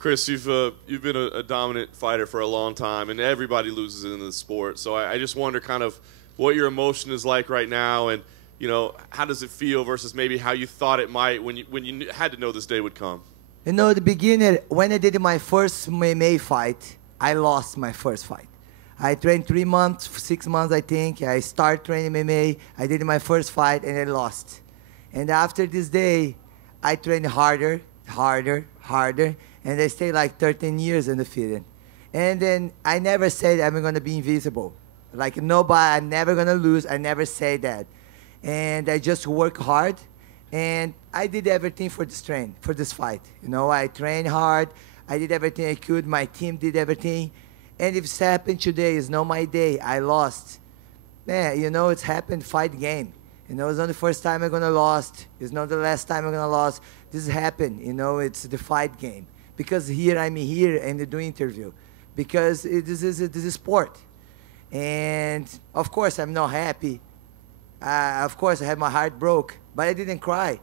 Cris, you've been a dominant fighter for a long time, and everybody loses in the sport. So I just wonder kind of what your emotion is like right now, and how does it feel versus maybe how you thought it might when you had to know this day would come. The beginning, when I did my first MMA fight, I lost my first fight. I trained 3 months, 6 months, I think. I started training MMA. I did my first fight, and I lost. And after this day, I trained harder, and I stayed like 13 years undefeated. And then I never said I'm going to be invisible. Like nobody, I'm never going to lose. I never say that. And I just work hard. And I did everything for this fight. I trained hard. I did everything I could. My team did everything. And if it's happened today, it's not my day. I lost. Man, it's happened, fight game. It's not the first time I'm going to lose. It's not the last time I'm going to lose. This happened. It's the fight game. Because here I'm here and doing interview. Because this is sport. And of course I'm not happy. Of course I had my heart broke, but I didn't cry.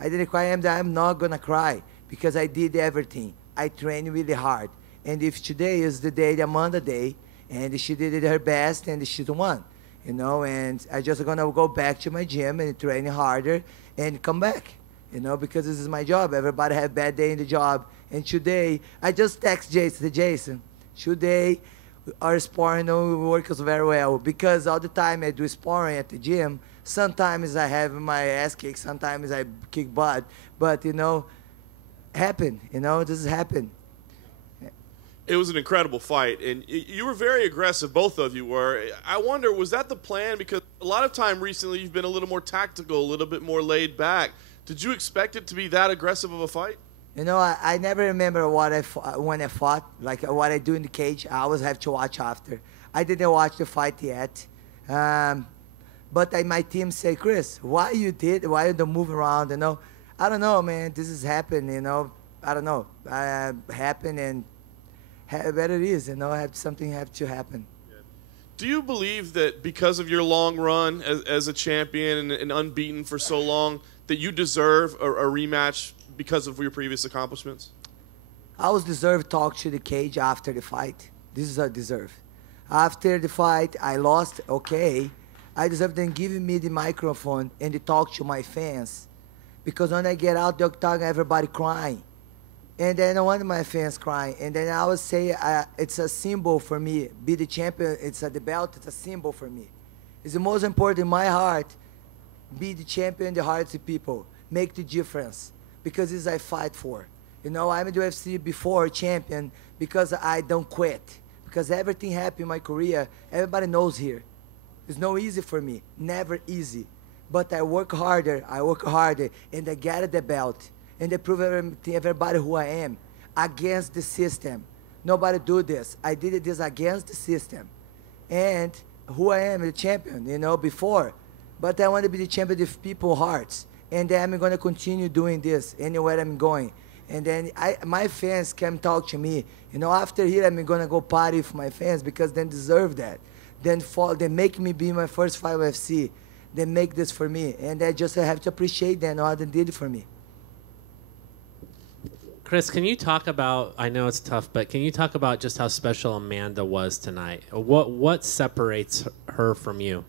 I didn't cry. I'm not gonna cry because I did everything. I trained really hard. And if today is the day, the Amanda day, and she did her best and she won, and I just gonna go back to my gym and train harder and come back, because this is my job. Everybody have bad day in the job. And today, I just text Jason, today our sparring works very well because all the time I do sparring at the gym, sometimes I have my ass kicked, sometimes I kick butt, but happen, this has happened. It was an incredible fight, and you were very aggressive, both of you were. I wonder, was that the plan? Because a lot of time recently you've been a little more tactical, a little bit more laid back. Did you expect it to be that aggressive of a fight? I never remember when I fought, like what I do in the cage. I always have to watch after. I didn't watch the fight yet. But my team say, Cris, why you don't move around, I don't know, man. This has happened, I don't know. Happened and where it is, something have to happen. Do you believe that because of your long run as a champion and unbeaten for so long, that you deserve a rematch because of your previous accomplishments? I always deserve to talk to the cage after the fight. This is what I deserve. After the fight, I lost, okay. I deserve them giving me the microphone and to talk to my fans. Because when I get out the octagon, everybody crying. And then I want my fans crying. And then I always say it's a symbol for me. Be the champion, the belt, it's a symbol for me. It's the most important in my heart. Be the champion in the hearts of people. Make the difference. Because this I fight for. I'm in the UFC before champion because I don't quit. Because everything happened in my career, everybody knows here. It's not easy for me, never easy. But I work harder, and I get the belt. And I prove everybody who I am against the system. Nobody do this. I did this against the system. And who I am, the champion, before. But I want to be the champion of people's hearts. And then I'm going to continue doing this anywhere I'm going. And then my fans can talk to me. After here, I'm going to go party with my fans because they deserve that. They make me be my first fight UFC. They make this for me. And I just have to appreciate them, what they did for me. Cris, can you talk about, I know it's tough, but can you talk about just how special Amanda was tonight? What separates her from you?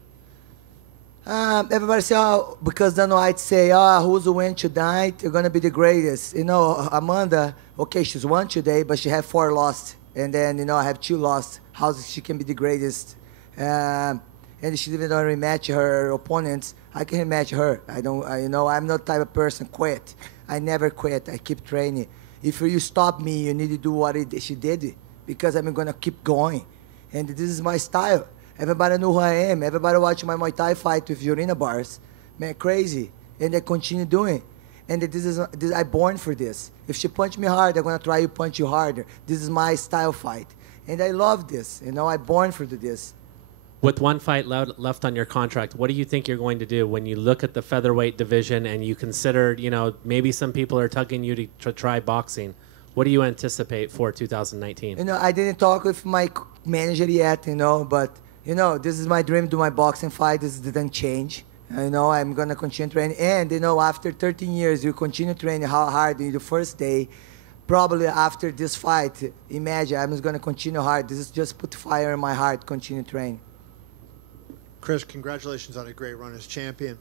Everybody say, because then I'd say, who's the win tonight? You're going to be the greatest. Amanda, okay, she's won today, but she had 4 lost. And then, I have 2 lost. How she can be the greatest? And she even don't rematch her opponents. I can rematch her. I'm not the type of person quit. I never quit. I keep training. If you stop me, you need to do what she did because I'm going to keep going. And this is my style. Everybody know who I am. Everybody watch my Muay Thai fight with Urina bars. Man, crazy. And I continue doing. And I'm born for this. If she punch me hard, I'm going to try to punch you harder. This is my style fight. And I love this. I'm born for this. With 1 fight left on your contract, what do you think you're going to do when you look at the featherweight division and you consider, maybe some people are tugging you to try boxing? What do you anticipate for 2019? I didn't talk with my manager yet, but this is my dream, do my boxing fight. This didn't change. I'm going to continue training. And, after 13 years, you continue training how hard in the first day. probably after this fight, imagine I'm just going to continue hard. This is just put fire in my heart, continue training. Cris, congratulations on a great run as champion.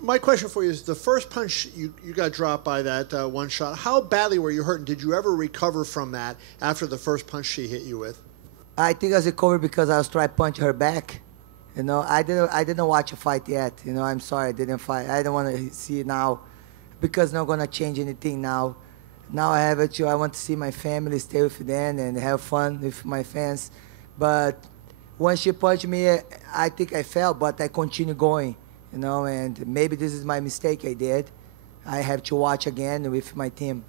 My question for you is, the first punch you got dropped by that one shot, how badly were you hurt, and did you ever recover from that after the first punch she hit you with? I think I was recovered because I was trying to punch her back. You know, I didn't watch a fight yet. You know, I'm sorry I didn't fight. I don't want to see it now because not going to change anything now. Now I have it. I want to see my family, stay with them, and have fun with my fans. But when she punched me, I think I fell, but I continue going. You know, and maybe this is my mistake I did. I have to watch again with my team.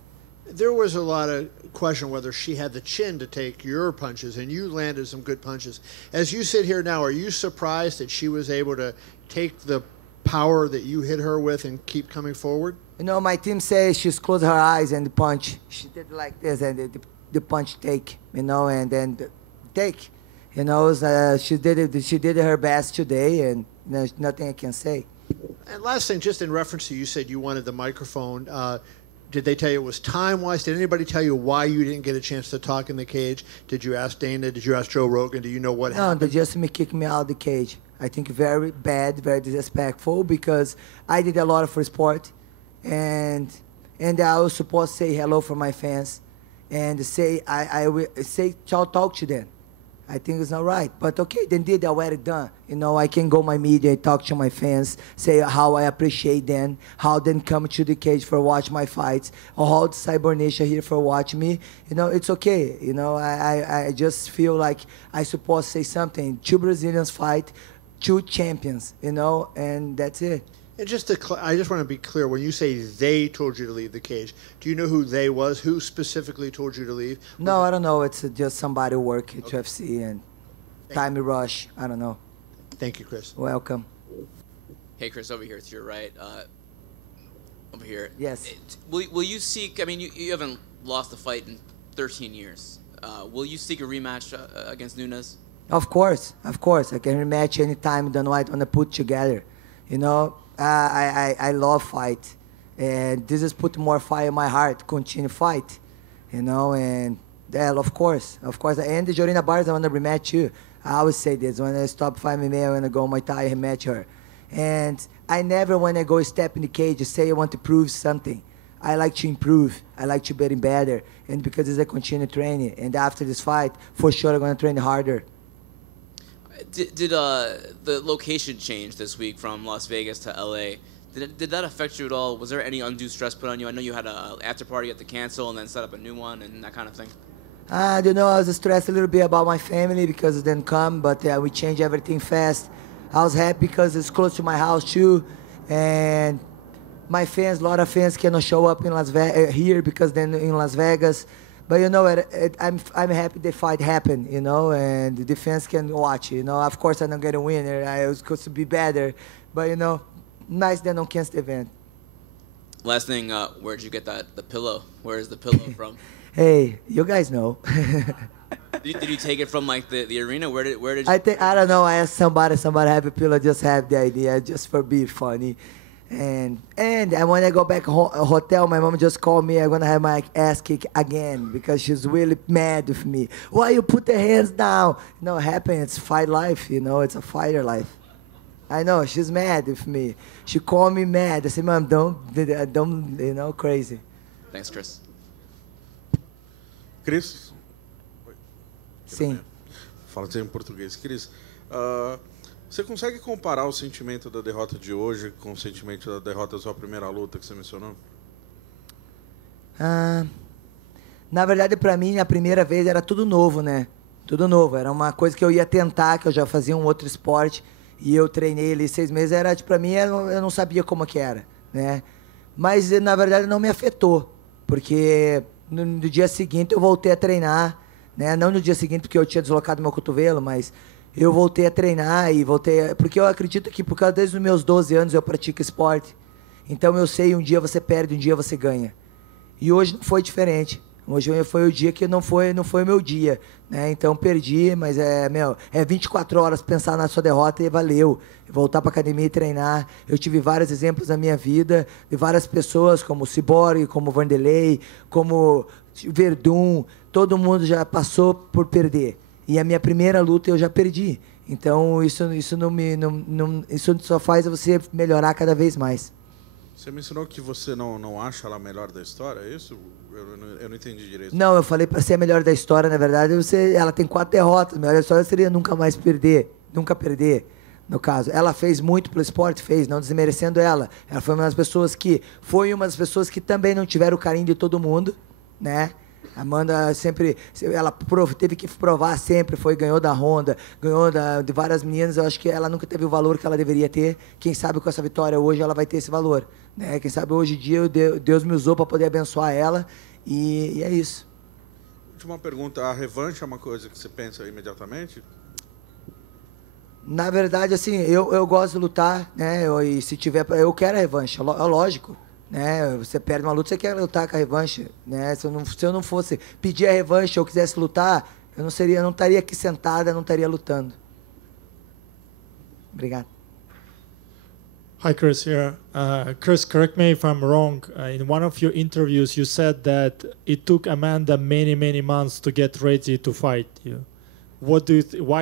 There was a lot of question whether she had the chin to take your punches, and you landed some good punches. As you sit here now, are you surprised that she was able to take the power that you hit her with and keep coming forward? You know, my team says she's closed her eyes and the punch. She did like this, and the punch take, you know, and then the take. You know, she did her best today, and there's nothing I can say. And last thing, just in reference to you said you wanted the microphone. Did they tell you it was time-wise? Did anybody tell you why you didn't get a chance to talk in the cage? Did you ask Dana? Did you ask Joe Rogan? Do you know what happened? No, they just kicked me out of the cage. I think very bad, very disrespectful, because I did a lot for sport, and I was supposed to say hello for my fans, and say I will say talk to them. I think it's not right, but okay, then did already done. You know, I can go my media, talk to my fans, say how I appreciate them, how they come to the cage for watch my fights, or how the Cyborg Nation here for watch me. You know, it's okay. You know, I just feel like I supposed to say something. 2 Brazilians fight, 2 champions. You know, and that's it. And I just want to be clear, when you say they told you to leave the cage, do you know who they was? Who specifically told you to leave? No, I don't know. It's just somebody who work at UFC and time rush. I don't know. Thank you, Cris. Welcome. Hey, Cris, over here to your right. Over here. Yes. Will you seek, I mean, you haven't lost a fight in 13 years. Will you seek a rematch against Nunes? Of course. I can rematch anytime Dana White want to put together. You know, I love fight, and this has put more fire in my heart. Continue fight, you know, and yeah, of course. And the Jorina Barnes, I want to rematch you. I always say this: when I stop fighting MMA, I want to go Muay Thai and rematch her. And I never, when I go step in the cage, say I want to prove something. I like to improve. I like to get better, and because it's a continue training. And after this fight, for sure, I'm gonna train harder. Did the location change this week from Las Vegas to LA? Did that affect you at all? Was there any undue stress put on you? I know you had an after party you had to cancel and then set up a new one and that kind of thing. I don't know. I was stressed a little bit about my family because it didn't come, but we changed everything fast. I was happy because it's close to my house too, and my fans, a lot of fans cannot show up in here because then in Las Vegas. But, you know, I'm happy the fight happened, you know, and the fans can watch, you know. Of course, I'm not going to win. I was supposed to be better. But, you know, nice that I don't cancel the event. Last thing, where'd you get the pillow? Where is the pillow from? Hey, you guys know. Did you take it from, like, the arena? Where did you... I don't know. I asked somebody have a pillow, just have the idea, just for being funny. And when I go back hotel, my mom just called me. I'm gonna have my ass kicked again because she's really mad with me. Why you put the hands down? You know, happen. It's fight life. You know, it's a fighter life. I know she's mad with me. She called me mad. I said, "Mom, don't, you know, crazy." Thanks, Cris. Cris? Sim. Fala em português. Cris, você consegue comparar o sentimento da derrota de hoje com o sentimento da derrota da sua primeira luta que você mencionou? Na verdade, para mim, a primeira vez era tudo novo, né? Tudo novo. Era uma coisa que eu ia tentar, que eu já fazia um outro esporte, e eu treinei ali 6 meses. Era, para mim, eu não sabia como que era, né? Mas, na verdade, não me afetou, porque no dia seguinte eu voltei a treinar, né? Não no dia seguinte porque eu tinha deslocado meu cotovelo, mas eu voltei a treinar e porque eu acredito que desde os meus 12 anos eu pratico esporte. Então eu sei, um dia você perde, um dia você ganha. E hoje não foi diferente. Hoje foi o dia que não foi o meu dia, né? Então perdi, mas é 24 horas pensar na sua derrota e valeu. Voltar para academia e treinar. Eu tive vários exemplos na minha vida de várias pessoas, como o Cyborg, como o Vanderlei, como Verdun. Todo mundo já passou por perder. E a minha primeira luta eu já perdi. Então isso só faz você melhorar cada vez mais. Você mencionou que você não acha ela a melhor da história, é isso? Eu não entendi direito. Não, eu falei para ser a melhor da história, na verdade, ela tem 4 derrotas. A melhor da história seria nunca mais perder, nunca perder, no caso. Ela fez muito pelo esporte, não desmerecendo ela. Ela foi uma das pessoas que também não tiveram o carinho de todo mundo, né? Amanda sempre, ela teve que provar sempre, ganhou da Honda, ganhou de várias meninas. Eu acho que ela nunca teve o valor que ela deveria ter. Quem sabe com essa vitória hoje ela vai ter esse valor, né? Quem sabe hoje em dia Deus me usou para poder abençoar ela e é isso. Última pergunta, a revanche é uma coisa que você pensa imediatamente? Na verdade, assim, eu gosto de lutar, né? E se tiver, eu quero a revanche, é lógico. Né? Você perde uma luta, você quer lutar com a revanche, né? Se eu não fosse pedir a revanche, eu quisesse lutar, eu não estaria aqui sentada, não estaria lutando. Obrigado. Hi, Cris here. Cris, correct me if I'm wrong. In one of your interviews, you said that it took Amanda many, many months to get ready to fight you. Why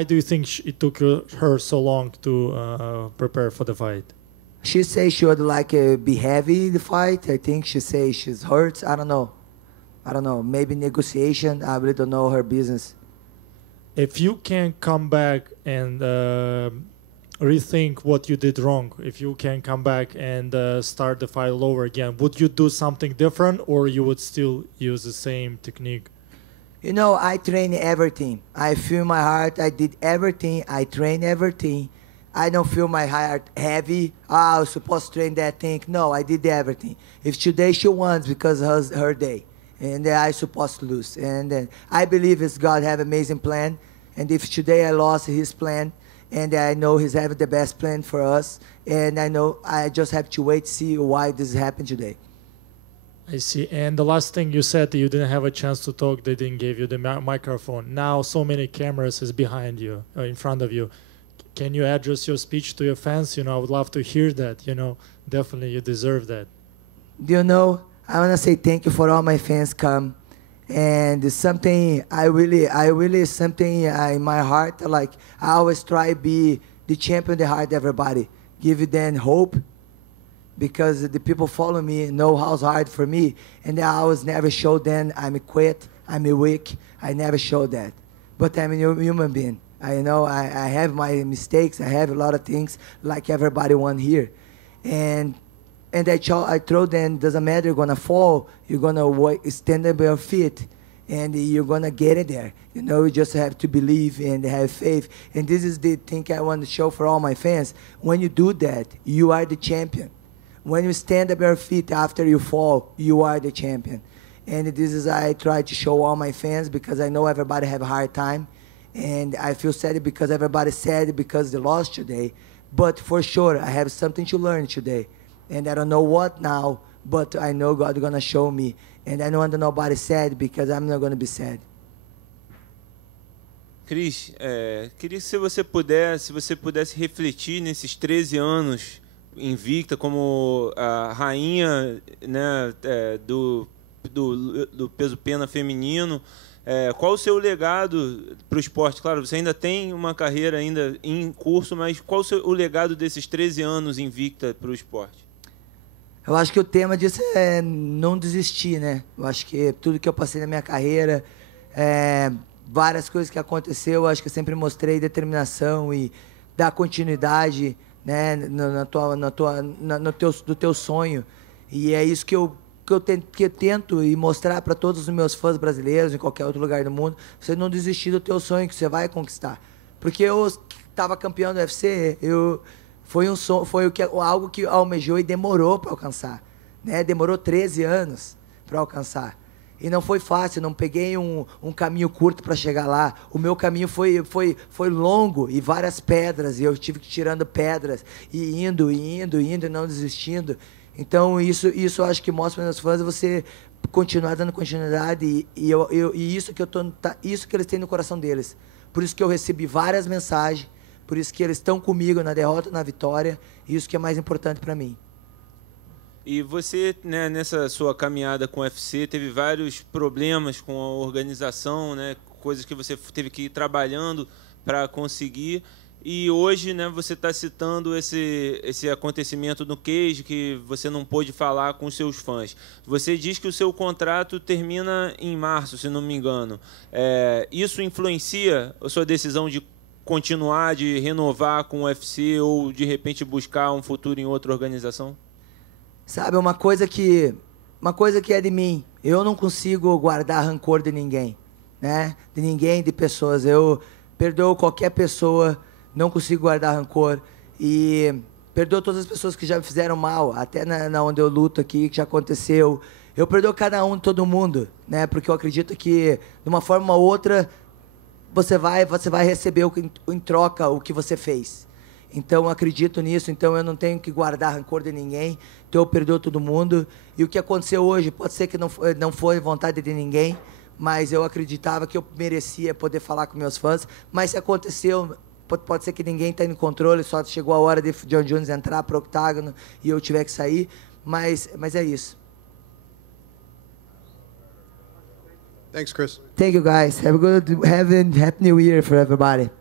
do you think it took her so long to prepare for the fight? She says she would be heavy in the fight. I think she says she's hurt. I don't know. Maybe negotiation. I really don't know her business. If you can come back and rethink what you did wrong, if you can come back and start the fight all over again, would you do something different or you would still use the same technique? You know, I train everything. I feel my heart. I did everything. I train everything. I don't feel my heart heavy. I was supposed to train that thing. No, I did everything. If today she wants because it's her day, and I supposed to lose. And then I believe it's God have amazing plan. And if today I lost his plan, and I know he's having the best plan for us, and I know I just have to wait to see why this happened today. I see. And the last thing you said, that you didn't have a chance to talk. They didn't give you the microphone. Now so many cameras is behind you, in front of you. Can you address your speech to your fans? You know, I would love to hear that. You know, definitely you deserve that. You know, I want to say thank you for all my fans come. And something I really something in my heart, like I always try to be the champion of the heart of everybody. Give them hope because the people follow me, know how hard for me. And I always never show them I'm quit, I'm weak. I never show that. But I'm a human being. I know I have my mistakes. I have a lot of things like everybody want here. And I told them, doesn't matter, you're going to fall. You're going to stand up on your feet. And you're going to get it there. You know, you just have to believe and have faith. And this is the thing I want to show for all my fans. When you do that, you are the champion. When you stand up on your feet after you fall, you are the champion. And this is I try to show all my fans because I know everybody have a hard time. And I feel sad because everybody sad because they lost today. But for sure, I have something to learn today. And I don't know what now, but I know God is going to show me. And I don't want nobody sad because I'm not going to be sad. Cris, queria que se você pudesse refletir nesses 13 anos invicta como a rainha, né, do peso pena feminino. Qual o seu legado para o esporte? Claro, você ainda tem uma carreira ainda em curso, mas qual o legado desses 13 anos invicta para o esporte? Eu acho que o tema disso é não desistir, né? Eu acho que tudo que eu passei na minha carreira, várias coisas que aconteceu, eu acho que eu sempre mostrei determinação e dar continuidade, né, do teu sonho. E é isso que eu tento e mostrar para todos os meus fãs brasileiros, em qualquer outro lugar do mundo, você não desistir do teu sonho que você vai conquistar. Porque eu estava campeão do UFC, foi algo que almejou e demorou para alcançar, né? Demorou 13 anos para alcançar. E não foi fácil, não peguei um caminho curto para chegar lá. O meu caminho foi longo e várias pedras, e eu tive que ir tirando pedras, e indo, e não desistindo. Então, isso eu acho que mostra para os meus fãs, você continuar dando continuidade e isso que isso que eles têm no coração deles. Por isso que eu recebi várias mensagens, por isso que eles estão comigo na derrota, na vitória, e isso que é mais importante para mim. E você, né, nessa sua caminhada com o UFC, teve vários problemas com a organização, né, coisas que você teve que ir trabalhando para conseguir. E hoje, né, você está citando esse acontecimento no Cage, que você não pôde falar com os seus fãs. Você diz que o seu contrato termina em março, se não me engano. Isso influencia a sua decisão de continuar, de renovar com o UFC ou, de repente, buscar um futuro em outra organização? Sabe, uma coisa que é de mim, eu não consigo guardar rancor de ninguém, né? De ninguém, de pessoas. Eu perdoo qualquer pessoa, não consigo guardar rancor e perdoo todas as pessoas que já me fizeram mal, até na onde eu luto aqui, que já aconteceu. Eu perdoo cada um, todo mundo, né? Porque eu acredito que, de uma forma ou outra, você vai receber em troca o que você fez. Então, eu acredito nisso, então eu não tenho que guardar rancor de ninguém, então eu perdoo todo mundo. E o que aconteceu hoje, pode ser que não foi vontade de ninguém, mas eu acreditava que eu merecia poder falar com meus fãs, mas se aconteceu, pode ser que ninguém está em controle, só chegou a hora de John Jones entrar para o octágono e eu tiver que sair, mas é isso. Thanks, Cris. Thank you, guys. Have a happy New Year for everybody.